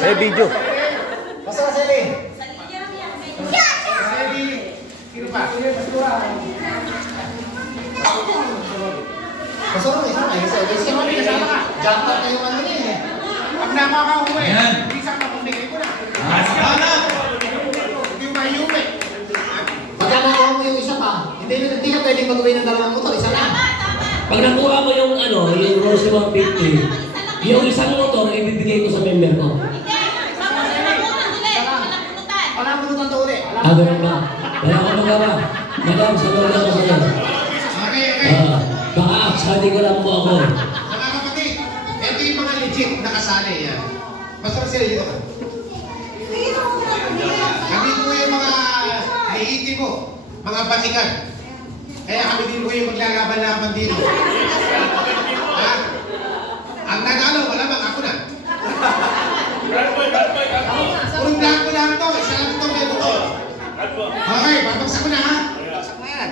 Saya video. Pasal Selin. Pasal mo isa ay kasi mo ni kasama ka. Jackpot na yung ano niya. Pag nakakauwi, isa na kung bigay ko na. Sana. Hindi mo mayuwi. Pag nakuha mo yung isa pa, hindi ka pwedeng mag-uwi ng dalawang motor, isa na. Pag nakuha mo yung yung Rose 150, yung isang motor ibibigay ko sa member ko. Walang pulutan to ulit. Ganun ba? Wala akong magawa. Madam, saludo ako sa iyo. Baka aksadi ko lang po ako. Mga kapatid, ito yung mga legit na kasali yan. Basta sila dito ka. Kami po yung mga liiti mo, mga batikan. Kaya kami din po yung maglalaban-laban dito. Ha? Ang nagano, malamang ako na. Puro blanco lang to, isa lang to, may buto. Okay, babagsak ko na ha. Babagsak na yan.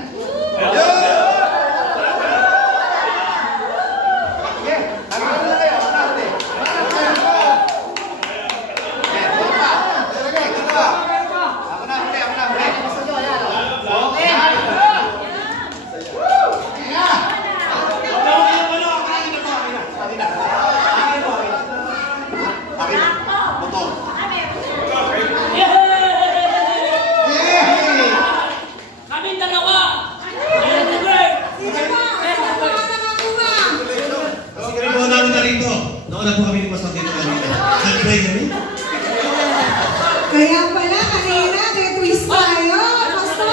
Kaya pala, kanina, twist tayo. Basta.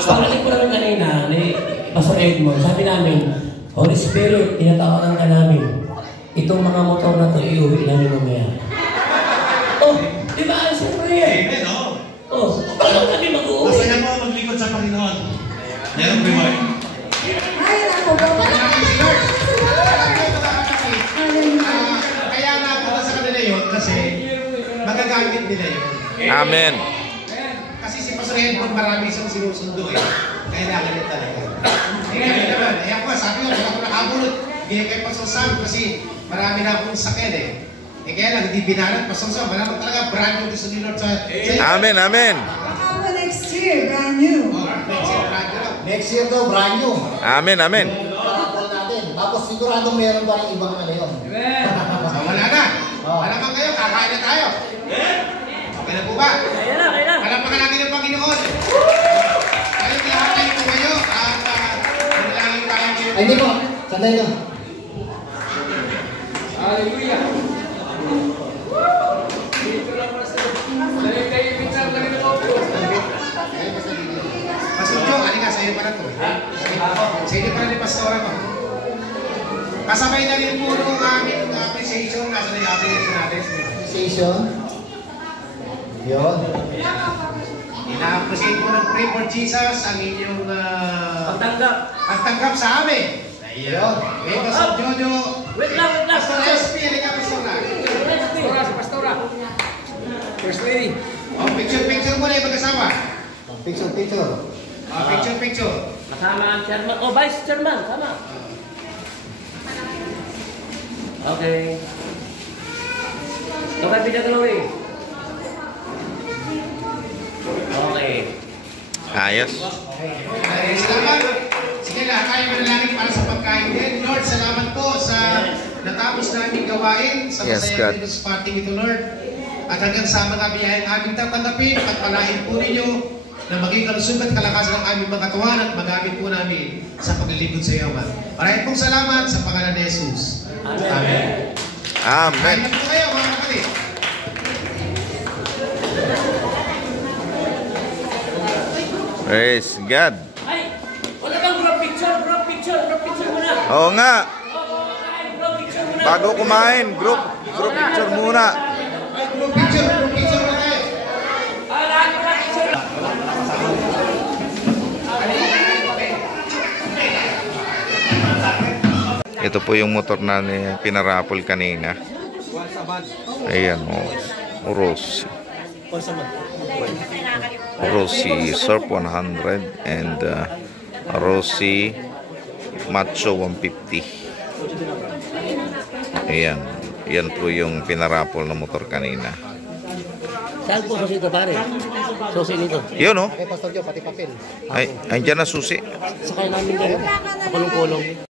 Pagdating ko namin kanina, ni Pastor Edmond, sabi namin, Holy Spirit, tinatawanan ka namin. Itong mga motor na ito, iuwi namin mamaya. Oh, di ba? Siyempre yan. Amen, oh. Oh, paano kami mag-uwi? Masaya mo maglingkod sa Panginoon. Yan ang reward. Ay, ako ba? Kaya napunta sa kanila yun kasi magagamit nila yun. Amen. Kasi si Pastor Edmond marami siyang sinusundo eh. Kailangan niya talaga. Kaya naman, ako sabi ko, wala ko nakabulot. Hindi kay Pastor Sam kasi marami na akong sakit eh. Kaya lang, hindi binalat, Pastor Sam. Wala talaga brand new gusto ni Lord sa... Amen, amen. Baka next year, brand new. Next year, brand new. Next year daw, brand new. Amen, amen. Tapos siguradong meron pa rin ibang ano yun. Wala na. Wala man kayo, kakain na tayo. Okay na po ba? Kaya na, kaya na. Palapakan natin ang Panginoon. Kayo, kaya po kayo. Manalangin tayo kayo. Ay, hindi po. Sandali lang. Hallelujah. Pastor Joe, halika sa iyo para to. Sa inyo para ni Pastora ko. Kasabay na rin po nung aming appreciation. Nasa na yung appreciation natin? Appreciation? Yun. Ina-appreciate po ng Pray for Jesus ang inyong pagtanggap sa amin. Ayun. Okay, Pastor Jojo. Wait lang. Pastor SP, halika Pastora. Pastora. First lady. Oh, picture muna yung mag-asawa. Picture. Picture. Kasama ang chairman. Oh, vice chairman. Tama. Okay. Okay, Pidya Chloe. Okay. Ayos. Salamat. Sige na, tayo manalangin para sa pagkain din. Lord, salamat po sa natapos namin gawain sa masayang Christmas party ito, Lord. At hanggang sa mga biyayang aming tatanggapin, pagpalain po ninyo na maging kalusog at kalakasan ng aming mga katawan at magamit po namin sa paglilingkod sa iyo, Ama. Maraming pong salamat sa pangalan ni Jesus. Amen. Amen. Amen po kayo, mga kapatid. Praise God. Ay, wala bang group picture muna. Oo nga. Group picture muna. Bago kumain, group picture muna. Group picture na kayo. Lahat picture. Ito po yung motor na pinarapol kanina. Ayan o. Rossi. Rossi Surf 100 and Rossi Macho 150. Ayan. Yan po yung pinarapol na motor kanina. Saan po susi ito pare? Susi nito. Yun o. Pastor Joe, pati papel. Ay, andyan na susi. Sakay namin dyan. Sa kulong-kulong.